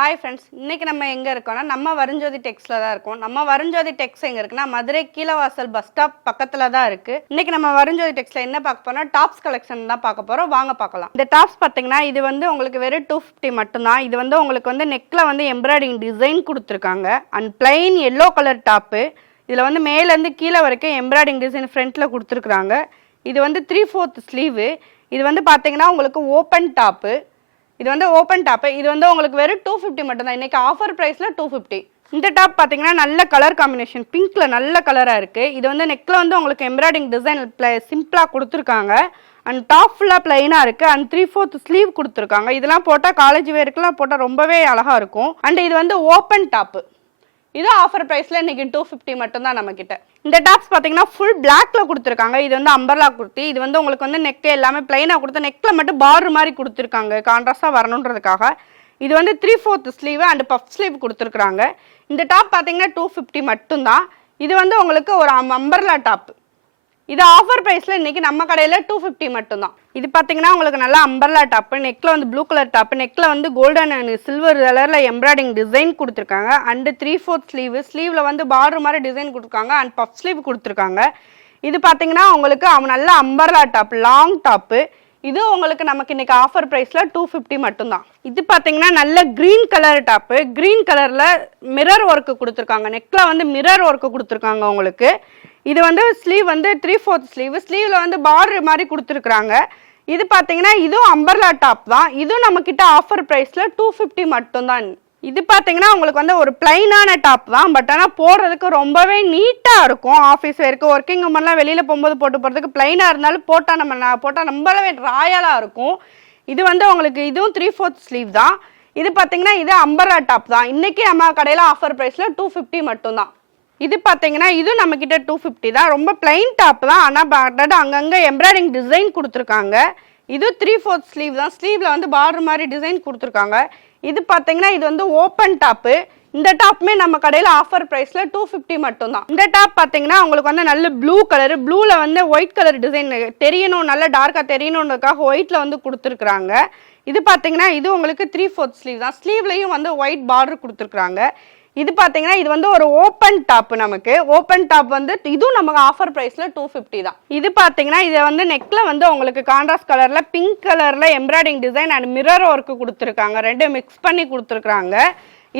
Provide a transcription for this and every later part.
Hi friends இன்னைக்கு நம்ம எங்கே இருக்கோம்னா நம்ம வருஞ்சோதி டெக்ஸில் தான் இருக்கோம். நம்ம வருஞ்சோதி டெக்ஸ் எங்கே இருக்குன்னா மதுரை கீழவாசல் பஸ் ஸ்டாப் பக்கத்தில் தான் இருக்குது இன்றைக்கி நம்ம வருஞ்சோதி டெக்ஸில் என்ன பார்க்க போகிறோம்னா டாப்ஸ் கலெக்ஷன் தான் பார்க்க போகிறோம் வாங்க பார்க்கலாம். இந்த டாப்ஸ் பார்த்தீங்கன்னா இது வந்து உங்களுக்கு வெறும் டூ ஃபிஃப்டி மட்டும்தான். இது வந்து உங்களுக்கு வந்து நெக்கில் வந்து எம்ப்ராய்டிங் டிசைன் கொடுத்துருக்காங்க. And plain yellow colour top இதில் வந்து மேலேருந்து கீழே வரைக்கும் எம்ப்ராய்டிங் டிசைன் ஃப்ரண்ட்டில் கொடுத்துருக்குறாங்க. இது வந்து த்ரீ ஃபோர்த் ஸ்லீவு இது வந்து பார்த்தீங்கன்னா உங்களுக்கு ஓப்பன் டாப்பு இது வந்து ஓப்பன் டாப்பு இது வந்து உங்களுக்கு வெறும் டூ ஃபிஃப்டி மட்டும்தான். இன்னைக்கு ஆஃபர் ப்ரைஸில் டூ ஃபிஃப்டி இந்த டாப் பார்த்தீங்கன்னா நல்ல கலர் காம்பினேஷன் பிங்க்ல நல்ல கலராக இருக்குது இது வந்து நெக்கில் வந்து உங்களுக்கு எம்ப்ராய்டிங் டிசைன் ப்ளே சிம்பிளாக கொடுத்துருக்காங்க. அண்ட் டாப் ஃபுல்லாக பிளைனாக இருக்குது அண்ட் த்ரீ ஃபோர்த் ஸ்லீவ் கொடுத்துருக்காங்க. இதெல்லாம் போட்டால் காலேஜ் வேருக்குலாம் போட்டால் ரொம்பவே அழகாக இருக்கும். அண்ட் இது வந்து ஓப்பன் டாப்பு இது ஆஃபர் ப்ரைஸில் இன்னைக்கு டூ ஃபிஃப்டி மட்டும்தான் நம்ம இந்த டாப்ஸ் பார்த்தீங்கன்னா ஃபுல் பிளாக்ல கொடுத்துருக்காங்க. இது வந்து அம்பர்லா குர்த்தி. இது வந்து உங்களுக்கு வந்து நெக் எல்லாமே பிளைனாக கொடுத்து நெக்கில் மட்டும் பார்டர் மாதிரி கொடுத்துருக்காங்க. கான்ட்ராஸ்டாக வரணுன்றதுக்காக. இது வந்து three fourth sleeve and puff sleeve கொடுத்துருக்குறாங்க. இந்த டாப் பார்த்தீங்கன்னா டூ ஃபிஃப்டி மட்டும்தான். இது வந்து உங்களுக்கு ஒரு um, அம்பர்லா டாப் இது ஆஃபர் ப்ரைஸில் இன்னைக்கு நம்ம கடையில் டூ ஃபிஃப்டி மட்டும்தான். இது பார்த்தீங்கன்னா உங்களுக்கு நல்லா அம்பர்லா டாப்பு நெக்கில் வந்து ப்ளூ கலர் டாப்பு நெக்கில் வந்து கோல்டன் அண்ட் சில்வர் கலரில் எம்ப்ராய்டிங் டிசைன் கொடுத்துருக்காங்க. அண்டு த்ரீ ஃபோர்த் ஸ்லீவ் ஸ்லீவில் வந்து பார்டர் மாதிரி டிசைன் கொடுத்துருக்காங்க. அண்ட் பஃப் ஸ்லீவ் கொடுத்துருக்காங்க. இது பார்த்தீங்கன்னா உங்களுக்கு அவ- நல்ல அம்பர்லா டாப் லாங் டாப்பு இது உங்களுக்கு நமக்கு இன்னைக்கு ஆஃபர் ப்ரைஸில் டூ ஃபிஃப்டி மட்டும்தான். இது பார்த்தீங்கன்னா நல்ல க்ரீன் கலர் டாப்பு க்ரீன் கலரில் மிரர் ஒர்க்கு கொடுத்துருக்காங்க. நெக்கில் வந்து மிரர் ஒர்க்கு கொடுத்துருக்காங்க உங்களுக்கு. இது வந்து ஸ்லீவ் வந்து த்ரீ ஃபோர்த் ஸ்லீவ் ஸ்லீவில் வந்து பார்டர் மாதிரி கொடுத்துருக்குறாங்க. இது பார்த்தீங்கன்னா இதுவும் அம்பர்லா டாப் தான். இதுவும் நம்மக்கிட்ட ஆஃபர் ப்ரைஸில் டூ ஃபிஃப்டி மட்டும்தான். இது பார்த்தீங்கன்னா உங்களுக்கு வந்து ஒரு பிளைனான டாப் தான். பட் ஆனால் போடுறதுக்கு ரொம்பவே நீட்டாக இருக்கும். ஆஃபீஸ் வேருக்கு ஒர்க்கிங் உமன்லாம் வெளியில் போகும்போது போட்டு போகிறதுக்கு பிளைனாக இருந்தாலும் போட்டால் நம்ம போட்டால் ரொம்பவே ராயலாக இருக்கும். இது வந்து உங்களுக்கு இதுவும் த்ரீ ஃபோர்த் ஸ்லீவ் தான். இது பார்த்தீங்கன்னா இது அம்பர்லா டாப் தான். இன்றைக்கி நம்ம கடையில் ஆஃபர் ப்ரைஸில் டூ ஃபிஃப்டி மட்டும்தான். இது பார்த்தீங்கன்னா இது நம்மக்கிட்ட டூ ஃபிஃப்டி தான். ரொம்ப பிளைன் டாப் தான். ஆனால் பட் அங்கங்கே எம்ப்ராய்டிங் டிசைன் கொடுத்துருக்காங்க. இது த்ரீ ஃபோர்த் ஸ்லீவ் தான் ஸ்லீவில் வந்து பார்டர் மாதிரி டிசைன் கொடுத்துருக்காங்க. இது பார்த்தீங்கன்னா இது வந்து ஓப்பன் டாப்பு இந்த டாப்புமே நம்ம கடையில் ஆஃபர் ப்ரைஸில் டூ ஃபிஃப்டி மட்டும்தான். இந்த டாப் பார்த்தீங்கன்னா உங்களுக்கு வந்து நல்ல ப்ளூ கலரு ப்ளூவில் வந்து ஒயிட் கலர் டிசைன் தெரியணும் நல்ல டார்க்காக தெரியணுன்றதுக்காக ஒயிட்டில் வந்து கொடுத்துருக்குறாங்க. இது பார்த்தீங்கன்னா இது உங்களுக்கு த்ரீ ஃபோர்த் ஸ்லீவ் தான் ஸ்லீவ்லையும் வந்து ஒயிட் பார்டர் கொடுத்துருக்குறாங்க. இது பார்த்தீங்கன்னா இது வந்து ஒரு ஓப்பன் டாப் நமக்கு. ஓப்பன் டாப் வந்து இதுவும் நமக்கு ஆஃபர் ப்ரைஸில் டூ ஃபிஃப்டி தான். இது பார்த்தீங்கன்னா இதை வந்து நெக்கில் வந்து உங்களுக்கு கான்ட்ராஸ்ட் கலரில் பிங்க் கலரில் embroidering design and mirror work கொடுத்துருக்காங்க. ரெண்டும் மிக்ஸ் பண்ணி கொடுத்துருக்காங்க.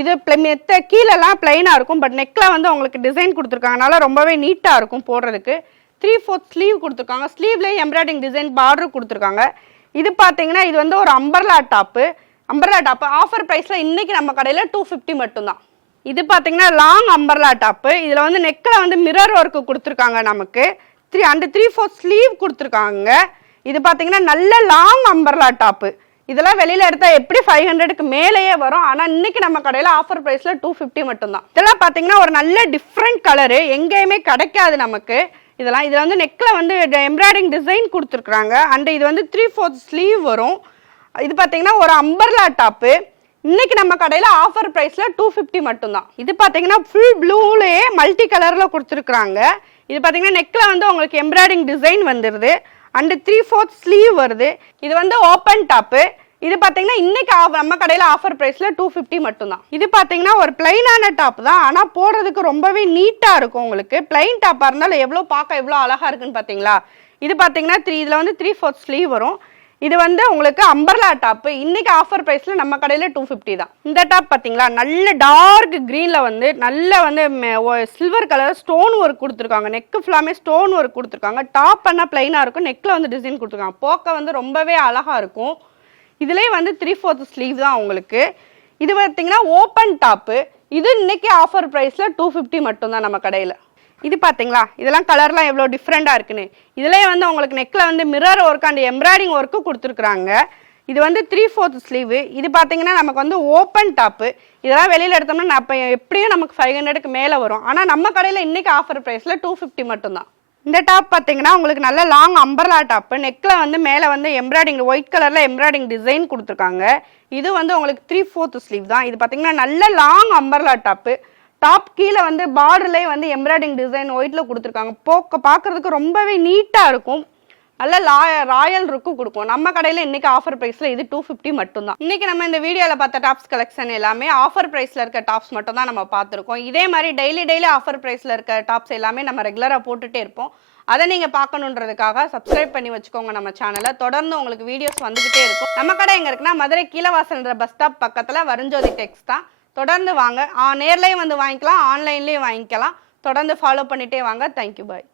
இது மெத்த கீழெல்லாம் பிளைனாக இருக்கும் பட் நெக்கில் வந்து உங்களுக்கு டிசைன் கொடுத்துருக்காங்கனால ரொம்பவே நீட்டாக இருக்கும் போடுறதுக்கு. த்ரீ ஃபோர்த் ஸ்லீவ் கொடுத்துருக்காங்க. ஸ்லீவ்லேயே எம்ப்ராய்டிங் டிசைன் பார்டர் கொடுத்துருக்காங்க. இது பார்த்தீங்கன்னா இது வந்து ஒரு umbrella top umbrella top offer ப்ரைஸில் இன்றைக்கி நம்ம கடையில் டூ ஃபிஃப்டி மட்டும்தான். இது பார்த்தீங்கன்னா லாங் அம்பர்லா டாப்பு இதில் வந்து நெக்கில் வந்து மிரர் ஒர்க்கு கொடுத்துருக்காங்க நமக்கு. Three and three four sleeve கொடுத்துருக்காங்க. இது பார்த்தீங்கன்னா நல்ல லாங் அம்பர்லா டாப்பு இதெல்லாம் வெளியில் எடுத்தால் எப்படி ஃபைவ் ஹண்ட்ரடுக்கு மேலேயே வரும்? ஆனால் இன்னைக்கு நம்ம கடையில் ஆஃபர் ப்ரைஸில் டூ ஃபிஃப்டி மட்டும்தான். இதெல்லாம் பார்த்தீங்கன்னா ஒரு நல்ல டிஃப்ரெண்ட் கலரு எங்கேயுமே கிடைக்காது நமக்கு. இதெல்லாம் இதில் வந்து நெக்கில் வந்து எம்ப்ராய்டிங் டிசைன் கொடுத்துருக்குறாங்க. அண்டு இது வந்து த்ரீ ஃபோர்த் ஸ்லீவ் வரும். இது பார்த்தீங்கன்னா ஒரு அம்பர்லா டாப்பு இன்னைக்கு நம்ம கடையில ஆஃபர் ப்ரைஸில் டூ ஃபிஃப்டி மட்டும்தான். இது பாத்தீங்கன்னா ஃபுல் ப்ளூலயே மல்டி கலர்ல கொடுத்துருக்குறாங்க. இது பாத்தீங்கன்னா நெக்ல வந்து உங்களுக்கு எம்ப்ராய்டிங் டிசைன் வந்துருது. அண்ட் த்ரீ ஃபோர்த் ஸ்லீவ் வருது. இது வந்து ஓப்பன் டாப்பு இது பாத்தீங்கன்னா இன்னைக்கு ஆஃப்- நம்ம கடையில ஆஃபர் ப்ரைஸில் டூ ஃபிஃப்டி மட்டும்தான். இது பாத்தீங்கன்னா ஒரு பிளைனான டாப் தான். ஆனா போடுறதுக்கு ரொம்பவே நீட்டா இருக்கும் உங்களுக்கு. பிளைன் டாப்பா இருந்தாலும் எவ்வளவு பார்க்க எவ்வளவு அழகா இருக்குன்னு பாத்தீங்களா? இது பாத்தீங்கன்னா த்ரீ இதுல வந்து த்ரீ ஃபோர்த் ஸ்லீவ் வரும். இது வந்து உங்களுக்கு அம்பர்லா டாப் இன்னைக்கு ஆஃபர் ப்ரைஸில் நம்ம கடையில டூ ஃபிஃப்டி தான். இந்த டாப் பாத்தீங்களா? நல்ல டார்க் கிரீன்ல வந்து நல்ல வந்து சில்வர் கலர் ஸ்டோன் ஒர்க் கொடுத்துருக்காங்க. நெக் ஃபுல்லாமே ஸ்டோன் ஒர்க் கொடுத்துருக்காங்க. டாப் பண்ணா பிளைனா இருக்கும். நெக்ல வந்து டிசைன் கொடுத்துருக்காங்க. போக்க வந்து ரொம்பவே அழகா இருக்கும். இதுலேயே வந்து த்ரீ ஃபோர்த் ஸ்லீவ் தான் உங்களுக்கு. இது பார்த்தீங்கன்னா ஓப்பன் டாப்பு இது இன்னைக்கு ஆஃபர் ப்ரைஸில் டூ ஃபிஃப்டி மட்டும்தான் நம்ம கடையில். இது பார்த்தீங்களா இதெல்லாம் கலர்லாம் எவ்வளோ டிஃப்ரெண்ட்டாக இருக்குன்னு. இதிலே வந்து உங்களுக்கு நெக்கில் வந்து mirror work and embroidering work கொடுத்துருக்குறாங்க. இது வந்து த்ரீ ஃபோர்த் ஸ்லீவு இது பார்த்தீங்கன்னா நமக்கு வந்து ஓப்பன் டாப்பு இதெல்லாம் வெளியில் எடுத்தோம்னா நான் அப்போ எப்படியும் நமக்கு ஃபைவ் ஹண்ட்ரடுக்கு மேலே வரும். ஆனால் நம்ம கடையில் இன்றைக்கி ஆஃபர் ப்ரைஸில் டூ ஃபிஃப்டி மட்டும்தான். இந்த டாப் பார்த்தீங்கன்னா உங்களுக்கு நல்ல லாங் அம்பர்லா டாப்பு நெக்கில் வந்து மேலே வந்து எம்ப்ராய்டிங் ஒயிட் கலரில் எம்ப்ராய்டிங் டிசைன் கொடுத்துருக்காங்க. இது வந்து உங்களுக்கு த்ரீ ஃபோர்த் ஸ்லீவ் தான். இது பார்த்தீங்கன்னா நல்ல லாங் அம்பர்லா டாப்பு டாப் கீழே வந்து பார்டர்லேயே வந்து எம்ப்ராய்டிங் டிசைன் ஒயிட்டில் கொடுத்துருக்காங்க. போக்க பார்க்கறதுக்கு ரொம்பவே நீட்டாக இருக்கும். நல்ல லாய ராயல் ருக்கு கொடுக்கும். நம்ம கடையில் இன்றைக்கி ஆஃபர் ப்ரைஸில் இது டூ ஃபிஃப்டி மட்டும்தான். இன்றைக்கி நம்ம இந்த வீடியோவில் பார்த்த டாப்ஸ் கலெக்ஷன் எல்லாமே ஆஃபர் ப்ரைஸில் இருக்க டாப்ஸ் மட்டும் தான் நம்ம பார்த்துருக்கோம். இதே மாதிரி டெய்லி டெய்லி ஆஃபர் ப்ரைஸில் இருக்க டாப்ஸ் எல்லாமே நம்ம ரெகுலராக போட்டுகிட்டே இருப்போம். அதை நீங்கள் பார்க்கணுன்றதுக்காக சப்ஸ்கிரைப் பண்ணி வச்சுக்கோங்க நம்ம சேனலை தொடர்ந்து உங்களுக்கு வீடியோஸ் வந்துகிட்டே இருக்கும். நம்ம கடை எங்கே இருக்குன்னா மதுரை கீழவாசல்ன்ற பஸ் ஸ்டாப் பக்கத்தில் வருஞ்சோதி டெக்ஸ் தான். தொடர்ந்து வாங்க. நேர்லேயும் வந்து வாங்கிக்கலாம் ஆன்லைன்லேயும் வாங்கிக்கலாம். தொடர்ந்து ஃபாலோ பண்ணிகிட்டே வாங்க. Thank you bye